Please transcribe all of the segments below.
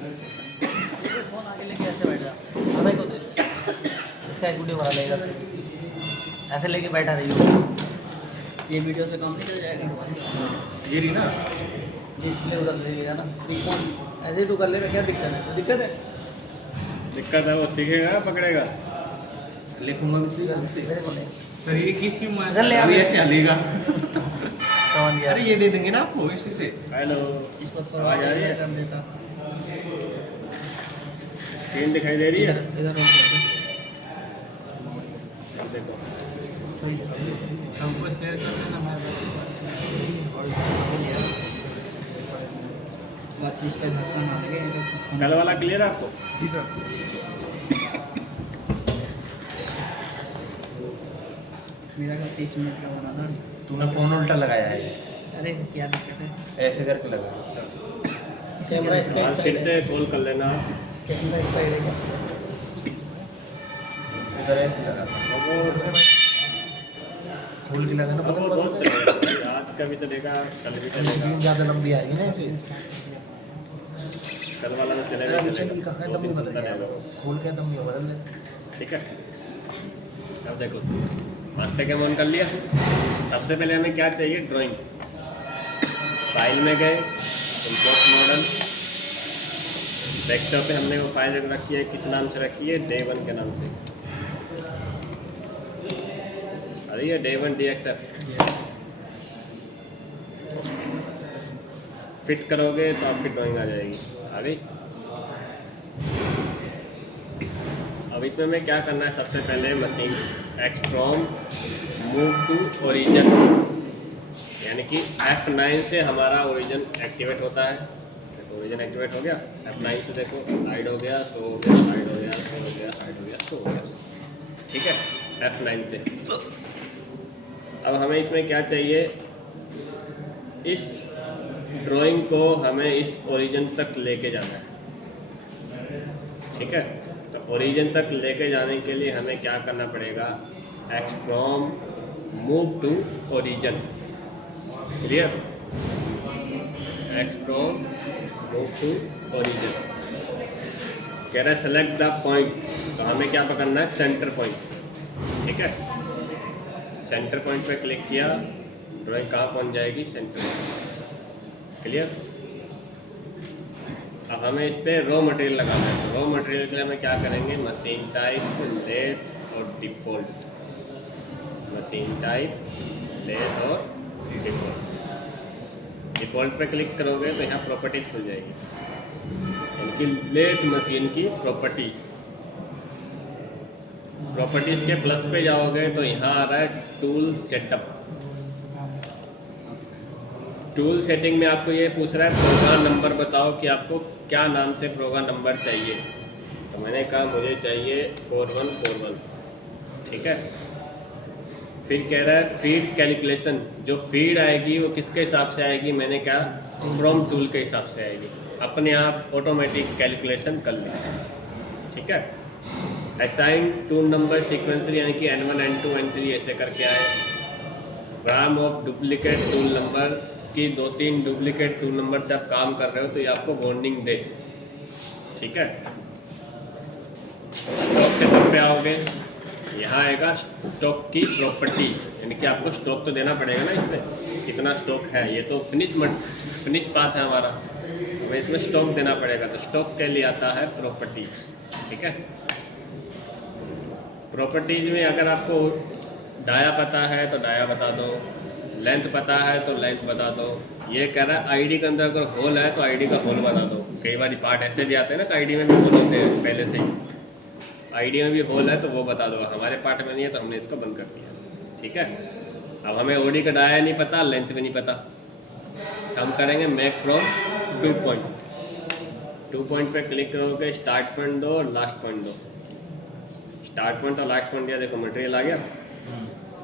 Phone आगे लेके ऐसे बैठ जा, हमें को दे इसका एक वीडियो बना लेगा, ऐसे लेके बैठा रही हो, ये वीडियो से काम नहीं चल जाएगा। ये रही ना, डिस्प्ले उधर ले लिया ना, फोन ऐसे ही तो कर लेगा, क्या दिक्कत है? दिक्कत है? दिक्कत है वो सीखेगा पकड़ेगा। लिखूंगा किसी मेरे को नहीं सर ये किसकी अगर ले अभी आवे। ऐसे हलेगा। समझ गया। अरे ये दे देंगे ना आपको इसी से। हेलो, इसको तो आवाज आ रही है? कर देता स्क्रीन दिखाई दे रही है? इधर इधर रोक दे। देखो सबको शेयर कर देना मेरे बस इस पे धक्का ना लगे, ये तो कल वाला क्लियर है आपको? मेरा 30 मिनट का बना था। तूने फोन उल्टा लगाया है, अरे क्या दिक्कत है? ऐसे करके लगा। कैमरा इसका हाँ, इस फिर साइड से है, कॉल कर लेना। कैमरा इस साइड है क्या? इधर ऐसे लगा, खोल के लगा ना, अब वो बहुत चलेगा, आज का भी चलेगा, कल भी चलेगा, ज़्यादा लंबी आ रही है ना ऐसे। कल वाला तो चलेगा ही चलिए चलेगा, कहाँ 2 दम दिन बदल चलता गया, रहेगा। खोल के दम बदल ले। ठीक है, अब देखो मास्टर कैम ऑन कर लिया। सबसे पहले हमें क्या चाहिए? ड्राइंग। फाइल में गए, इंपोर्ट मॉडल, डेस्कटॉप पे हमने वो फाइल रखी है, किस नाम से रखी है? day1 के नाम से। अरे ये day1 DXF फिट करोगे तो आपकी ड्राइंग आ जाएगी। आ गई? अब इसमें हमें क्या करना है? सबसे पहले machine X from move to origin, यानी कि F9 से हमारा ओरिजिन एक्टिवेट होता है। देखो ओरिजिन एक्टिवेट हो गया, F9 से देखो हाइड हो गया, सो हो गया, हाइड हो गया, सो हो गया, हाइड हो गया, सो हो गया। ठीक है, F9 से। अब हमें इसमें क्या चाहिए? इस ड्राइंग को हमें इस ओरिजिन तक लेके जाना है। ठीक है, तो ओरिजिन तक लेके जाने के लिए हमें क्या करना पड़ेगा? X from move to origin. Clear? X from move to origin कह रहा है सेलेक्ट द पॉइंट, तो हमें क्या पकड़ना है? Centre point. ठीक है, सेंटर पॉइंट पे क्लिक किया, ड्राइंग कहाँ पहुँच जाएगी? सेंटर। क्लियर? अब हमें इस पर रॉ मटेरियल लगाना है। रॉ मटेरियल के लिए हमें क्या करेंगे? मशीन टाइप, लेथ और डिफ़ॉल्ट। मशीन टाइप, लेथ और डिफ़ॉल्ट। डिफ़ॉल्ट पे क्लिक करोगे तो यहाँ प्रॉपर्टीज खुल जाएगी, यानी कि लेथ मशीन की प्रॉपर्टीज। प्रॉपर्टीज के प्लस पे जाओगे तो यहाँ आ रहा है टूल सेटअप। टूल सेटिंग में आपको ये पूछ रहा है प्रोग्राम नंबर बताओ कि आपको क्या नाम से प्रोग्राम नंबर चाहिए। तो मैंने कहा मुझे चाहिए 4141। ठीक है, फिर कह रहा है फीड कैलकुलेशन, जो फीड आएगी वो किसके हिसाब से आएगी? मैंने कहा फ्रॉम टूल के हिसाब से आएगी, अपने आप ऑटोमेटिक कैलकुलेशन कर लेगा। ठीक है, असाइन टूल नंबर सीक्वेंसली, यानी कि N1 N2 N3 ऐसे करके आए। Gram of duplicate tool number की 2-3 डुप्लीकेट टूल नंबर से आप काम कर रहे हो तो ये आपको वार्निंग दे। ठीक है, स्टॉक सेटअप पे आओगे, यहाँ आएगा स्टॉक की प्रॉपर्टी, यानी कि आपको स्टॉक तो देना पड़ेगा ना इसमें, कितना स्टॉक है। ये तो फिनिश पाथ है हमारा, हमें इसमें स्टॉक देना पड़ेगा। तो स्टॉक के लिए आता है प्रॉपर्टी। ठीक है, प्रॉपर्टीज में अगर आपको डाया पता है तो डाया बता दो, लेंथ पता है तो लेंथ बता दो। ये कह रहा है आईडी के अंदर अगर होल है तो आईडी का होल बता दो। कई बार पार्ट ऐसे भी आते हैं ना कि आईडी में भी होल होते हैं पहले से ही, आईडी में भी होल है तो वो बता दो। हमारे पार्ट में नहीं है तो हमने इसको बंद कर दिया। ठीक है, अब हमें ओडी का डाया नहीं पता, लेंथ भी नहीं पता, हम करेंगे मेक फ्रॉम 2 पॉइंट। 2 पॉइंट पे क्लिक करोगे, स्टार्ट पॉइंट दो और लास्ट पॉइंट दो। स्टार्ट पॉइंट और लास्ट पॉइंट दिया, देखो मटेरियल आ गया।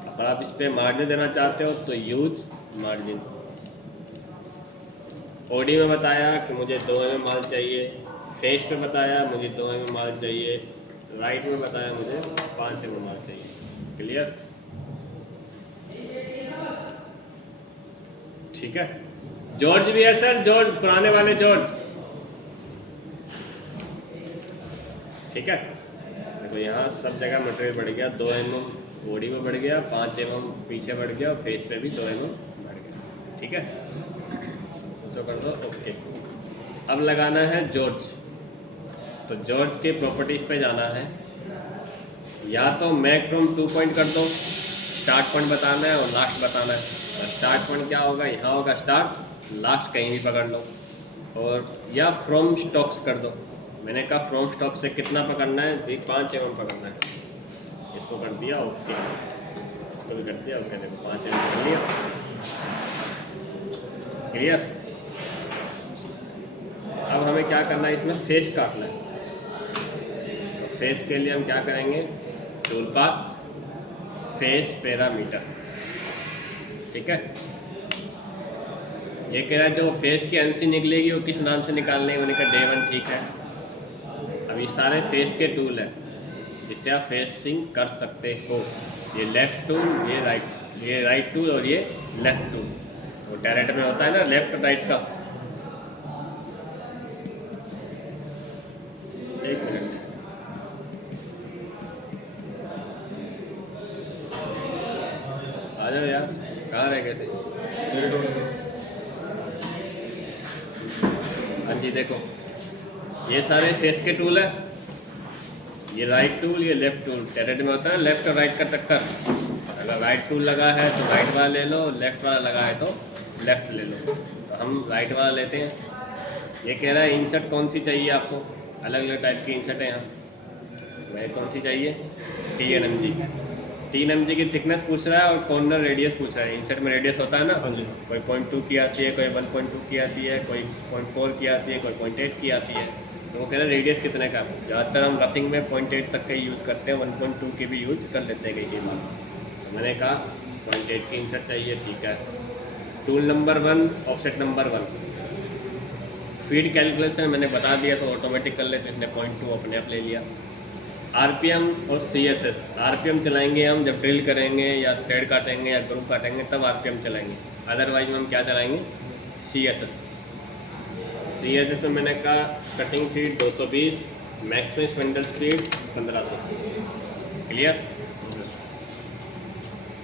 अगर आप इस पर मार्जिन देना चाहते हो तो यूज मार्जिन। ओडी में बताया कि मुझे 2 mm माल चाहिए, फेस पे बताया मुझे 2 mm माल चाहिए, राइट में बताया मुझे 5 mm माल चाहिए। क्लियर? ठीक है, जॉर्ज भी है सर, जॉर्ज पुराने वाले जॉर्ज। ठीक है। देखो यहाँ सब जगह मटेरियल बढ़ गया, 2 mm बॉडी में बढ़ गया, 5 mm पीछे बढ़ गया और फेस पे भी 2 mm बढ़ गया। ठीक है, इसको कर दो ओके। अब लगाना है जॉर्ज। तो जॉर्ज के प्रॉपर्टीज़ पे जाना है, या तो मैक फ्रॉम 2 पॉइंट कर दो, स्टार्ट पॉइंट बताना है और लास्ट बताना है। और स्टार्ट पॉइंट क्या होगा, यहाँ होगा स्टार्ट, लास्ट कहीं भी पकड़ लो। और या फ्रॉम स्टॉक्स कर दो। मैंने कहा फ्रॉम स्टॉक से कितना पकड़ना है जी, 5 mm पकड़ना है। इसको कर दिया ओके, इसको भी कर दिया ओके। देखो 5 mm कर लिया, क्लियर। अब हमें क्या करना है, इसमें फेस काटना है। तो फेस के लिए हम क्या करेंगे, टूल पाथ, फेस पैरामीटर। ठीक है, ये कह रहा है जो फेस की एनसी निकलेगी वो किस नाम से निकालने है। मैंने कहा डे 1 ठीक है। अब ये सारे फेस के टूल हैं जिससे आप फेसिंग कर सकते हो। ये लेफ़्ट टूल, ये राइट टूल और ये लेफ़्ट टूल। वो डायरेक्ट में होता है ना लेफ़्ट और राइट का। एक मिनट, आ जाओ यार, कहाँ रह गए थे। हाँ जी, देखो ये सारे फेस के टूल है। ये राइट टूल, ये लेफ़्ट टूल। टेरेट में होता है लेफ़्ट और राइट का टक्कर। अगर राइट टूल लगा है तो राइट वाला ले लो, लेफ़्ट वाला लगा है तो लेफ़्ट ले लो। तो हम राइट वाला लेते हैं। ये कह रहा है इंसर्ट कौन सी चाहिए आपको, अलग अलग टाइप की इंसर्ट है यहाँ। वह कौन सी चाहिए, 3 mg। 3 mg की थिकनेस पूछ रहा है और कॉर्नर रेडियस पूछ रहा है। इंसर्ट में रेडियस होता है ना, कोई 0.2 की आती है, कोई 1.2 की आती है, कोई 0.4 की आती है, कोई 0.8 की आती है। तो वो कह रहा है रेडियस कितने का। ज़्यादातर हम रफिंग में 0.8 तक का यूज़ करते हैं, 1.2 के भी यूज़ कर लेते हैं कई बार। तो मैंने कहा 0.8 की इंसर्ट चाहिए, ठीक है। Tool number 1, offset number 1। Feed calculation मैंने बता दिया तो ऑटोमेटिक कर ले, तो इसने 0.2 अपने आप ले लिया। आरपीएम और सीएसएस। आरपीएम चलाएंगे हम जब ड्रिल करेंगे या थ्रेड काटेंगे या ग्रुप काटेंगे, तब आरपीएम चलाएंगे। अदरवाइज में हम क्या चलाएंगे, सीएसएस। सीएसएस में मैंने कहा cutting speed 220, maximum spindle speed 1500। Clear.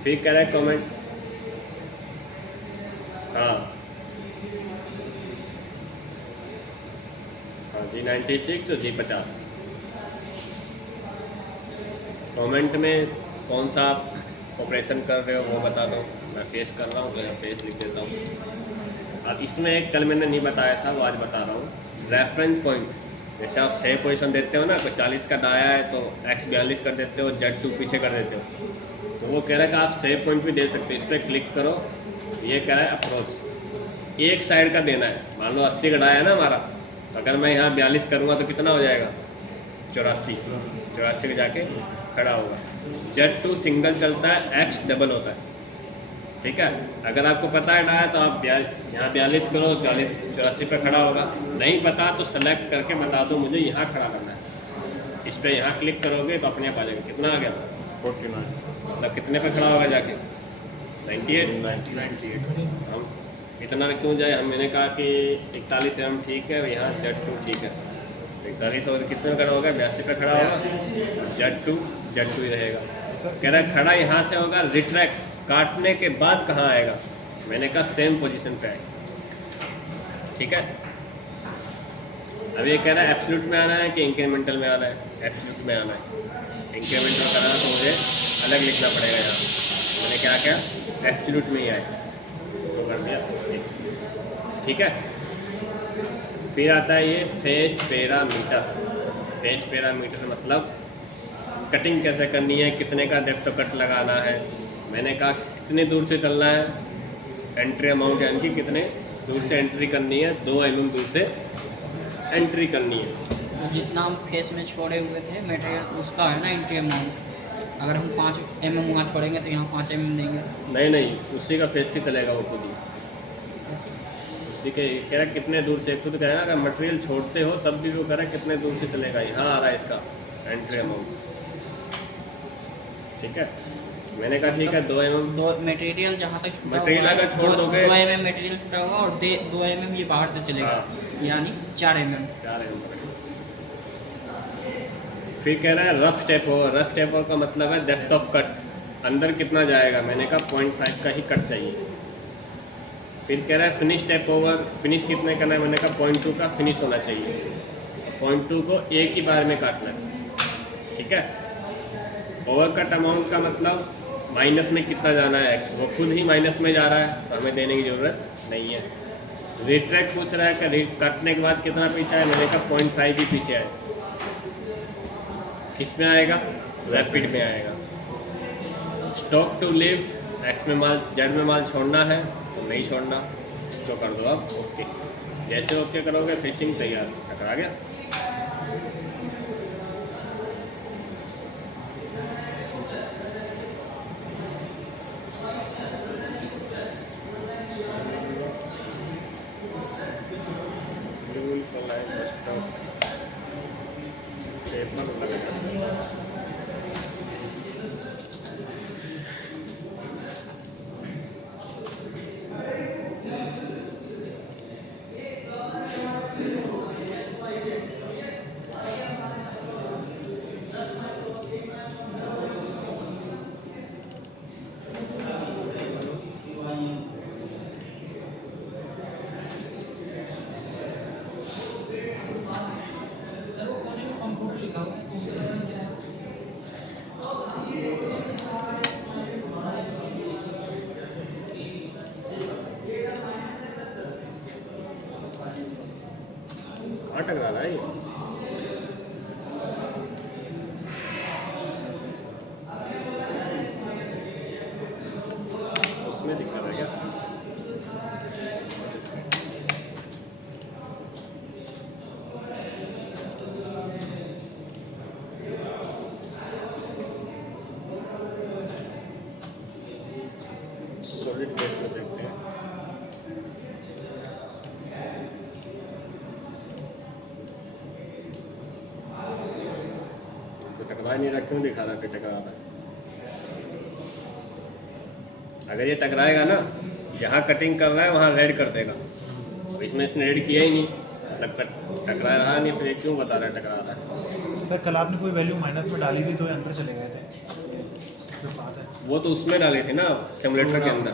फिर कह रहा है कमेंट, हाँ G96 और G50। कमेंट में कौन सा आप ऑपरेशन कर रहे हो वो बता दो। मैं फेस कर रहा हूँ तो यहाँ फेस लिख देता हूँ। अब इसमें एक कल मैंने नहीं बताया था, वो आज बता रहा हूँ। रेफरेंस पॉइंट, जैसे आप सेव पोजीशन देते हो ना, कोई 40 का डाया है तो X 42 कर देते हो, Z2 पीछे कर देते हो। तो वो कह रहा है कि आप सेव पॉइंट भी दे सकते हो। इस पर क्लिक करो, ये कह रहा है अप्रोच, एक साइड का देना है। मान लो 80 का डाया है ना हमारा, अगर मैं यहाँ 42 करूँगा तो कितना हो जाएगा, 84 का जाके खड़ा होगा। Z2 सिंगल चलता है, X डबल होता है। ठीक है, अगर आपको पता है डाया तो आप यहाँ 42 करो, 84 पे खड़ा होगा। नहीं पता तो सेलेक्ट करके बता दो मुझे यहाँ खड़ा करना है। इस पर यहाँ क्लिक करोगे तो अपने आप आ जाएगा। कितना आ गया, 49। मतलब कितने पे खड़ा होगा जाके, 98। हम इतना क्यों जाए, हम मैंने कहा कि 41 mm ठीक है, यहाँ Z2 ठीक है। 41 और कितने खड़ा होगा, 82 पे खड़ा होगा। Z2 ही रहेगा। कह रहा है खड़ा यहाँ से होगा, रिट्रैक्ट काटने के बाद कहाँ आएगा। मैंने कहा सेम पोजीशन पे आए। ठीक है, अब ये कह रहा है एब्सोल्यूट में आना है कि इंक्रीमेंटल में आना है। एब्सोल्यूट में आना है। इंक्रीमेंटल करना तो मुझे अलग लिखना पड़ेगा यहाँ। मैंने क्या किया, एब्सोल्यूट में ही आए, इसको कर दिया। ठीक है, फिर आता है ये फेस पैरामीटर। फेस पैरामीटर मतलब कटिंग कैसे करनी है, कितने का डेप्थ कट लगाना है। मैंने कहा कितने दूर से चलना है, एंट्री अमाउंट यानी कि कितने दूर से एंट्री करनी है, 2 mm दूर से एंट्री करनी है। तो जितना हम फेस में छोड़े हुए थे मटेरियल उसका है ना एंट्री अमाउंट। अगर हम 5 mm वहाँ छोड़ेंगे तो यहाँ 5 mm देंगे। नहीं, उसी का फेस से चलेगा वो खुद ही। उसी के कह रहा है कितने दूर से, खुद कह रहा है अगर मटेरियल छोड़ते हो तब भी वो कह रहा है कितने दूर से चलेगा। यहाँ आ रहा है इसका एंट्री अमाउंट। ठीक है, मैंने कहा ठीक है 2 mm। दो मटेरियल जहाँ तक छूटा मटेरियल अगर छोड़ दोगे 2 mm मटेरियल छूटा होगा और 2 mm ये बाहर से चलेगा। हाँ। यानी 4 mm। 4 mm। फिर कह रहा है rough step over. Rough step over का मतलब है डेप्थ ऑफ कट, अंदर कितना जाएगा। मैंने कहा 0.5 का ही कट चाहिए। फिर कह रहा है फिनिश स्टेप ओवर, फिनिश कितने करना है। मैंने कहा 0.2 का फिनिश होना चाहिए। 0.2 को एक ही बार में काटना है, ठीक है। ओवर कट अमाउंट का मतलब माइनस में कितना जाना है एक्स, वो खुद ही माइनस में जा रहा है तो हमें देने की ज़रूरत नहीं है। रिट्रैक्ट पूछ रहा है कि कटने के बाद कितना पीछे है। मैंने कहा 0.5 ही पीछे है। किस में आएगा, रैपिड में आएगा। स्टॉक टू लिव, एक्स में माल जेड में माल छोड़ना है तो नहीं छोड़ना, तो कर दो आप ओके। जैसे ओके करोगे फिशिंग तैयार, टकरा गया। कहाँ टकरा रहा है ये? उसमें दिखा रहा है क्या? सॉलिड केस में देखते हैं। तो टकरा नहीं रहा, क्यों दिखा रहा है फिर टकरा रहा है? अगर ये टकराएगा ना, जहाँ कटिंग कर रहा है वहाँ रेड कर देगा। तो इसमें इसने रेड किया ही नहीं, मतलब टकरा रहा नहीं, फिर ये क्यों बता रहा है टकरा रहा है? सर कल आपने कोई वैल्यू माइनस में डाली थी तो ये अंदर चले गए थे, जो बात है। वो तो उसमें डाले थे ना, सिमुलेटर के अंदर।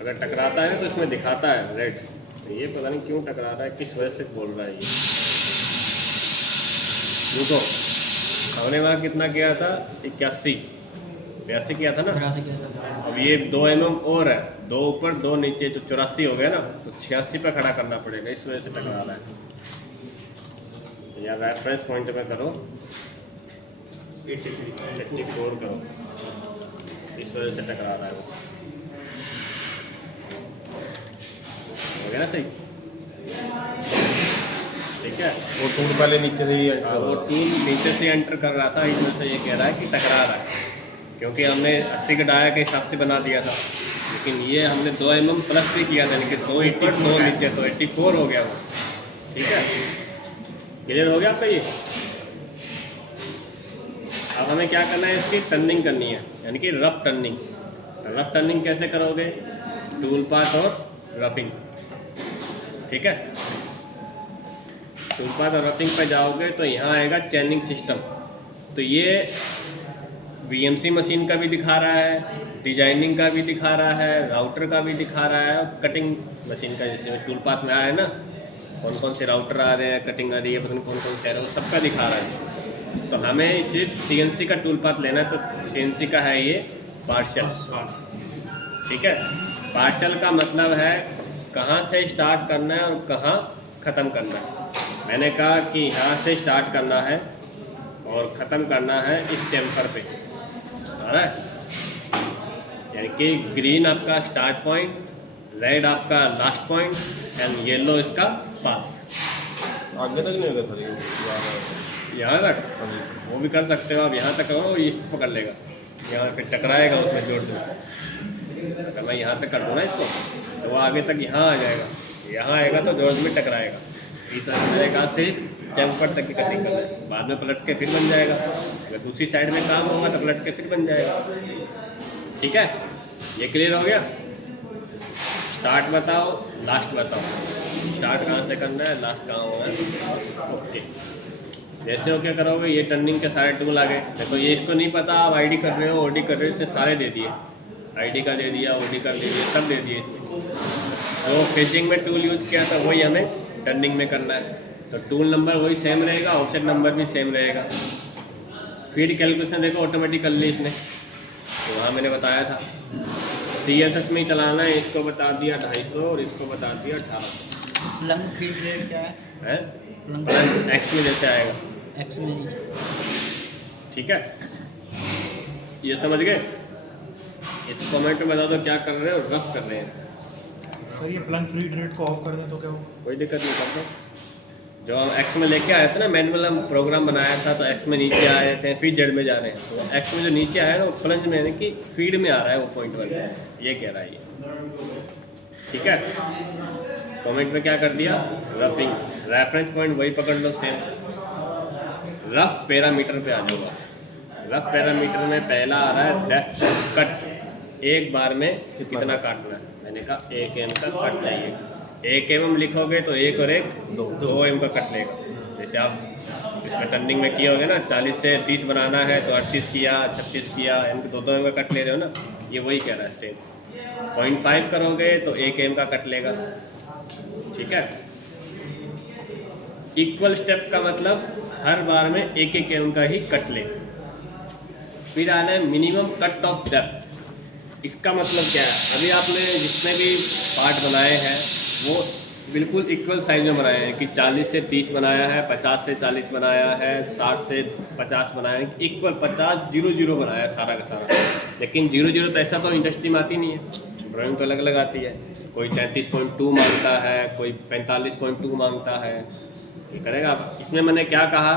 अगर टकराता है तो इसमें दिखाता है रेड। तो ये पता नहीं क्यों टकरा रहा है, किस वजह से बोल रहा है ये। रुको, हमने वहाँ कितना किया था, 81 किया था ना। 82 किया था। अब ये 2 mm और है, 2 ऊपर 2 नीचे, जो 84 हो गया ना, तो 86 पे खड़ा करना पड़ेगा, इस वजह से टकरा रहा है। या रेफरेंस पॉइंट में करो 84 करो, इस वजह से टकरा रहा है वो। हो गया ना सही, ठीक है। वो टूल पहले नीचे से ही हाँ, वो टूल नीचे से एंटर कर रहा था, इस वजह से ये कह रहा है कि टकरा रहा है, क्योंकि हमने 80 के डाया के हिसाब से बना दिया था। लेकिन ये हमने 2 mm प्लस भी किया था, लेकिन 2 ऊपर 2 नीचे, तो 84 हो गया वो, ठीक है। क्लियर हो गया आपका ये। अब हमें क्या करना है, इसकी टर्निंग करनी है, यानी कि रफ टर्निंग। तो रफ टर्निंग कैसे करोगे, टूल पाथ और रफिंग, ठीक है। टूल पाथ और रफिंग पे जाओगे तो यहाँ आएगा चैनिंग सिस्टम। तो ये VMC मशीन का भी दिखा रहा है, डिजाइनिंग का भी दिखा रहा है, राउटर का भी दिखा रहा है, और कटिंग मशीन का, जैसे टूल पाथ में आया है ना, कौन कौन से राउटर आ रहे हैं, कटिंग आ रही है, पता नहीं कौन कौन से आ रहे हैं, वो सबका दिखा रहा है। तो हमें सिर्फ CNC का टूल पाथ लेना है, तो CNC का है ये पार्शल, ठीक है। पार्शल का मतलब है कहाँ से स्टार्ट करना है और कहाँ ख़त्म करना है। मैंने कहा कि यहाँ से स्टार्ट करना है और ख़त्म करना है इस टेम्पर पे, आ रहा है। यानी कि ग्रीन आपका स्टार्ट पॉइंट, रेड आपका लास्ट पॉइंट, एंड येलो इसका पाथ। आगे तक नहीं होगा सर, यहाँ तक वो भी कर सकते हो आप, यहाँ तक करो, ईस्ट पकड़ लेगा, यहाँ फिर टकराएगा, उसमें जोड़ दो। अगर मैं यहाँ तक कर दूँ ना इसको, तो वो आगे तक यहाँ आ जाएगा, यहाँ आएगा तो जोड़ में टकराएगा। इस तरह से चैम्फर तक की कटिंग करना है, बाद में पलट के फिर बन जाएगा। अगर दूसरी साइड में काम होगा तो पलट के फिर बन जाएगा, ठीक है। ये क्लियर हो गया। स्टार्ट बताओ, लास्ट बताओ। स्टार्ट कहाँ से करना है, लास्ट कहाँ होगा। ओके, जैसे ओके करोगे ये टर्निंग के सारे टूल आ गए। देखो ये इसको नहीं पता आप आईडी कर रहे हो, ओडी कर रहे हो, इतने सारे दे दिए। आईडी का दे दिया, ओडी का दे दिया, सब दे दिए इसमें। तो फिशिंग में टूल यूज किया था वही हमें टर्निंग में करना है। तो टूल नंबर वही सेम रहेगा, ऑफसेट नंबर भी सेम रहेगा। फीड कैलकुलेशन देखो ऑटोमेटिक कर ली इसने, तो वहाँ मैंने बताया था। CSS में ही चलाना है, इसको बता दिया 250 और इसको बता दिया 1800। लंग फीड रेट क्या है? है एक्स में जैसे आएगा, एक्स में नहीं। ठीक है, ये समझ गए। इस कमेंट में बता दो क्या कर रहे हो, रफ कर रहे हैं। सर ये प्लंग फीड रेट को ऑफ कर दें तो क्या होगा? कोई दिक्कत नहीं करता। जो हम एक्स में लेके आए थे ना, मैनुअल हम प्रोग्राम बनाया था, तो एक्स में नीचे आए थे, फिर जेड में जा रहे हैं। तो एक्स में जो नीचे आया ना वो प्लंज में, यानी कि फीड में आ रहा है वो पॉइंट वाला, ये कह रहा है ये। ठीक है, कमेंट में क्या कर दिया, रफिंग। रेफरेंस पॉइंट वही पकड़ लो सेम। रफ पैरामीटर पे आ जाऊँगा। रफ पैरामीटर में पहला आ रहा है डेप्थ कट, एक बार में कितना काटना है। मैंने कहा 1 mm का कट चाहिए। 1 mm लिखोगे तो 1 और 1 2 mm का कट लेगा। जैसे आप इसमें टर्निंग में किए होगे ना, 40 से 30 बनाना है तो 38 किया, 36 किया, यानी 2 mm का कट ले रहे हो ना, ये वही कह रहा है सेम। 0.5 करोगे तो 1 mm का कट लेगा। ठीक है, इक्वल स्टेप का मतलब हर बार में 1 mm का ही कट ले। फिर आना है मिनिमम कट ऑफ डेप्थ। इसका मतलब क्या है, अभी आपने जितने भी पार्ट बनाए हैं वो बिल्कुल इक्वल साइज में बनाए हैं, कि 40 से 30 बनाया है, 50 से 40 बनाया है, 60 से 50 बनाया है, इक्वल 50 0 बनाया है सारा का सारा। लेकिन 0 तो ऐसा तो इंडस्ट्री में आती नहीं है, ड्राइंग तो अलग अलग आती है। कोई 33.2 मांगता है, कोई 45.2 मांगता है, ये करेगा आप। इसमें मैंने क्या कहा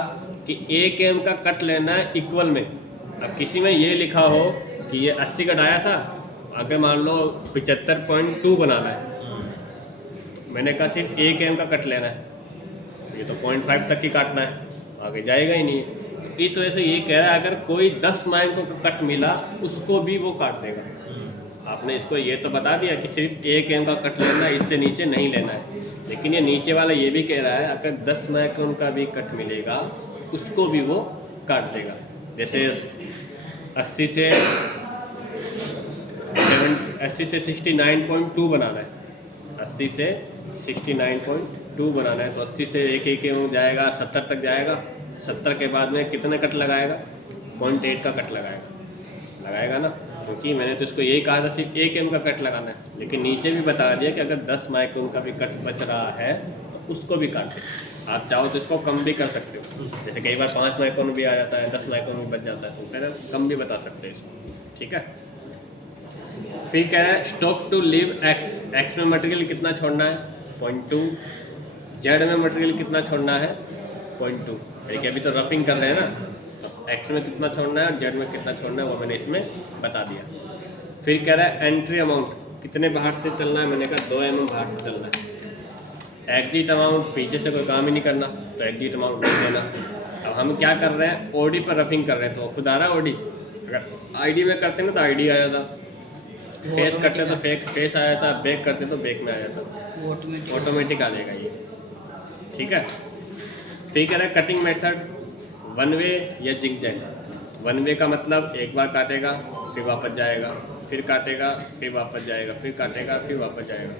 कि 1 mm का कट लेना है इक्वल में। अब किसी में ये लिखा हो कि ये 80 कट आया था, आगे मान लो 75.2 बनाना है, मैंने कहा सिर्फ 1 mm का कट लेना है, ये तो 0.5 तक ही काटना है, आगे जाएगा ही नहीं। तो इस वजह से ये कह रहा है अगर कोई 10 माइक्रो का कट मिला उसको भी वो काट देगा। आपने इसको ये तो बता दिया कि सिर्फ 1 mm का कट लेना है, इससे नीचे नहीं लेना है। लेकिन ये नीचे वाला ये भी कह रहा है अगर 10 माइक्रोन का भी कट मिलेगा उसको भी वो काट देगा। जैसे 80 से 69.2 बनाना है, 80 से 69.2 बनाना है, तो 80 से 1 mm जाएगा, 70 तक जाएगा। 70 के बाद में कितने कट लगाएगा, 0.8 का कट लगाएगा ना, क्योंकि मैंने तो इसको यही कहा था सिर्फ 1 mm का कट लगाना है। लेकिन नीचे भी बता दिया कि अगर 10 माइक्रोन का भी कट बच रहा है तो उसको भी काट दे। आप चाहो तो इसको कम भी कर सकते हो, जैसे कई बार 5 माइक्रोन भी आ जाता है, 10 माइक्रोन भी बच जाता है, तो फिर कम भी बता सकते हैं इसको। ठीक है, फिर कह रहा है स्टॉक टू लीव एक्स में मटेरियल कितना छोड़ना है 0.2, जेड में मटेरियल कितना छोड़ना है 0.2। देखिए अभी तो रफिंग कर रहे हैं ना, एक्स में कितना छोड़ना है और जेड में कितना छोड़ना है वो मैंने इसमें बता दिया। फिर कह रहा है एंट्री अमाउंट कितने बाहर से चलना है, मैंने कहा 2 mm बाहर से चलना है। एग्जिट अमाउंट पीछे से कोई काम ही नहीं करना, तो एग्जिट अमाउंट नहीं देना। अब हम क्या कर रहे हैं, ओडी पर रफिंग कर रहे हैं, तो खुद आ रहा है ओडी। अगर आईडी में करते ना तो आईडी आ जाता, फेस करते तो फेस आ जाता, बैक करते तो बैक में आ जाता, ऑटोमेटिक आ जाएगा ये। ठीक है, ठीक है। कटिंग मेथड 1 वे या जिगजैग। 1 वे का मतलब एक बार काटेगा फिर वापस जाएगा, फिर काटेगा फिर वापस जाएगा, फिर काटेगा फिर वापस जाएगा।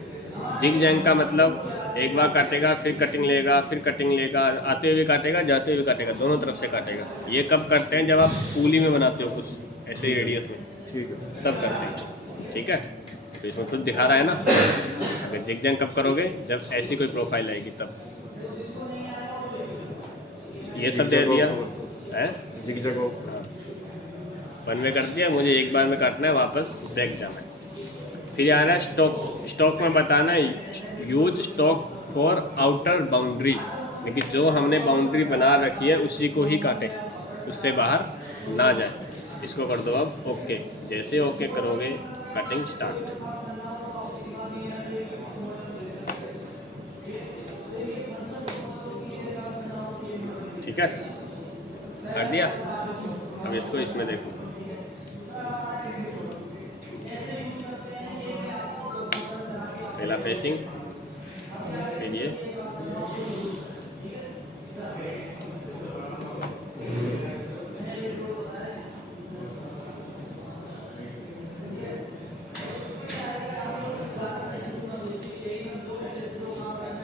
जिगजैग का मतलब एक बार काटेगा फिर कटिंग लेगा, फिर कटिंग लेगा, आते हुए काटेगा जाते हुए काटेगा, दोनों तरफ से काटेगा। ये कब करते हैं, जब आप पूली में बनाते हो कुछ ऐसे ही रेडियस में, ठीक है, तब करते हैं। ठीक है, तो इसमें खुद दिखा रहा है ना। अगर जिगजैग कब करोगे, जब ऐसी कोई प्रोफाइल आएगी तब। ये सब दे दिया है, जिगजैग को 1 वे कर दिया, मुझे एक बार में काटना है, वापस बैक जाना है। फिर आ रहा है स्टॉक में बताना है use stock for outer boundary, लेकिन जो हमने बाउंड्री बना रखी है उसी को ही काटे, उससे बाहर ना जाए। इसको कर दो अब ओके। जैसे ओके करोगे कटिंग स्टार्ट। ठीक है, कर दिया। अब इसको इसमें देखो, फिनिशिंग। फिर ये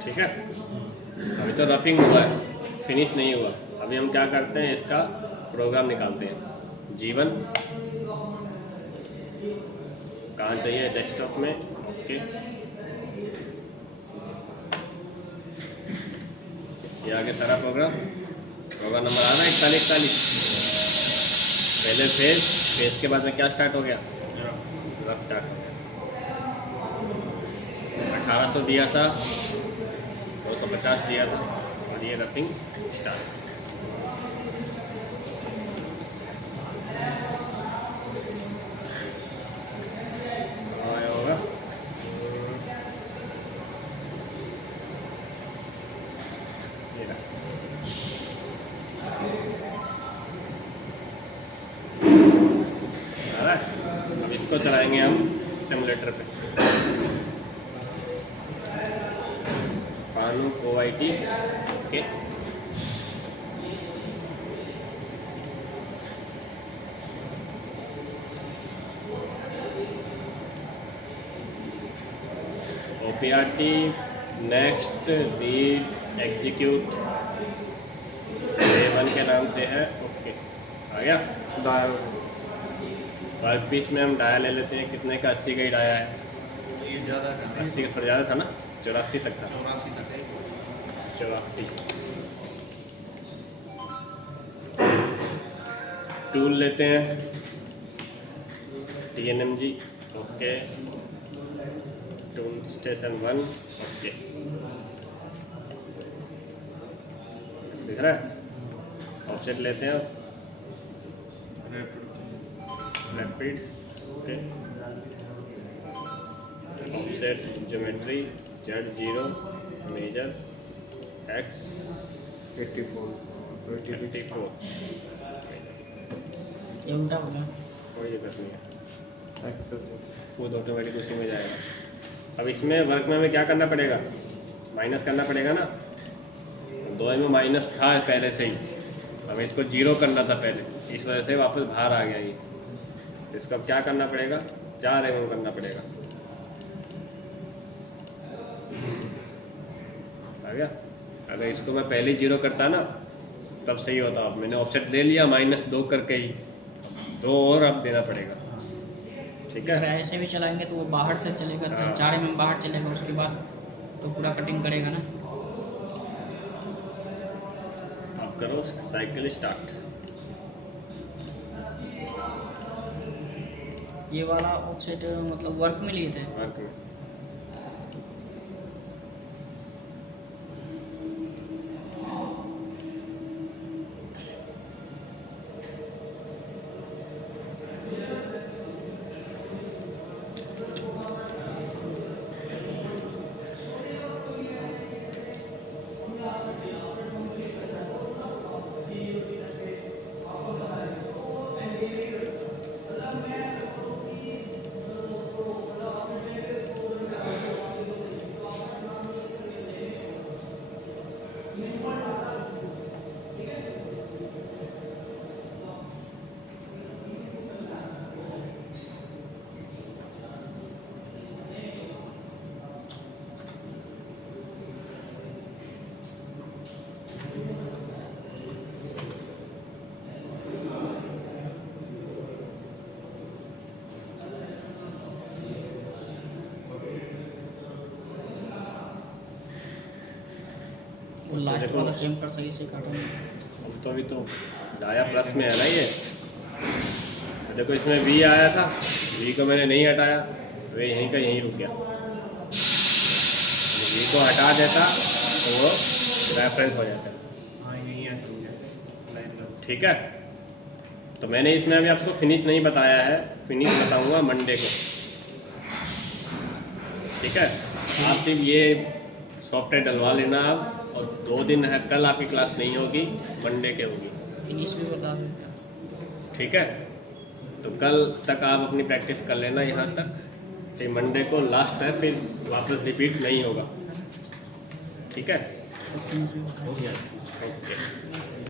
ठीक है। अभी तो रफिंग हुआ है, फिनिश नहीं हुआ। अभी हम क्या करते हैं, इसका प्रोग्राम निकालते हैं। जीवन कहाँ चाहिए, डेस्कटॉप में। ओके, ये आगे सारा प्रोग्राम नंबर आ रहा है 4141। पहले फेज के बाद में क्या स्टार्ट हो गया, रफ स्टार्ट हो गया। 1800 दिया था, 250 दिया था, और ये रफिंग स्टार्ट। आया होगा। ये रहा। आ रहा है। अब इसको चलाएंगे हम सिमुलेटर पे। Panu OIT, okay. OPRT next read execute A1 के नाम से है। ओके, आ गया। डायल वर्क पीस में हम डाया ले लेते हैं। कितने का, 80 का ही डाया है। ये ज़्यादा है, 80 का थोड़ा ज़्यादा था ना, 84 तक था। 84 तक है। 84। टूल लेते हैं, TNMG, okay. Tool station 1, okay. दिख रहा है। ऑफसेट लेते हैं, rapid, okay. Offset geometry Z0, measure X 84। ये उल्टा हो गया। कोई दिक्कत नहीं है, खुद ऑटोमेटिक उसी में जाएगा। अब इसमें वर्क में हमें क्या करना पड़ेगा, माइनस करना पड़ेगा ना। 2 में माइनस था पहले से ही, हमें इसको 0 करना था पहले, इस वजह से वापस बाहर आ गया ये। इसको अब क्या करना पड़ेगा, 4 mm करना पड़ेगा। आ गया। अगर इसको मैं पहले 0 करता ना तब सही होता। अब मैंने ऑफसेट ले लिया -2 करके ही, 2 और अब देना पड़ेगा। ठीक अगर है। ऐसे भी चलाएंगे तो वो बाहर से चलेगा, हाँ। 4 mm बाहर चलेगा, उसके बाद तो पूरा कटिंग करेगा ना। अब करो साइकिल स्टार्ट। ये वाला ऑफसेट मतलब वर्क में लिए थे। वर्क में वो लास्ट वाला चैम्फर सही से काटो। अब तो अभी तो डाया प्लस में है ना ये। देखो इसमें V आया था, V को मैंने नहीं हटाया तो ये यहीं का यहीं रुक गया। V को हटा देता तो वो रेफरेंस हो जाता। हाँ यही है, लाइन लो। ठीक है। तो मैंने इसमें अभी आपको फिनिश नहीं बताया है, फिनिश बताऊंगा मंडे को। ठीक है। आप सिर्फ ये सॉफ्टवेयर डलवा लेना आप, और 2 दिन है, कल आपकी क्लास नहीं होगी, मंडे के होगी। फिनिश भी बता देते। ठीक है। तो कल तक आप अपनी प्रैक्टिस कर लेना यहाँ तक। फिर मंडे को लास्ट है, फिर वापस रिपीट नहीं होगा। ठीक है, हो गया।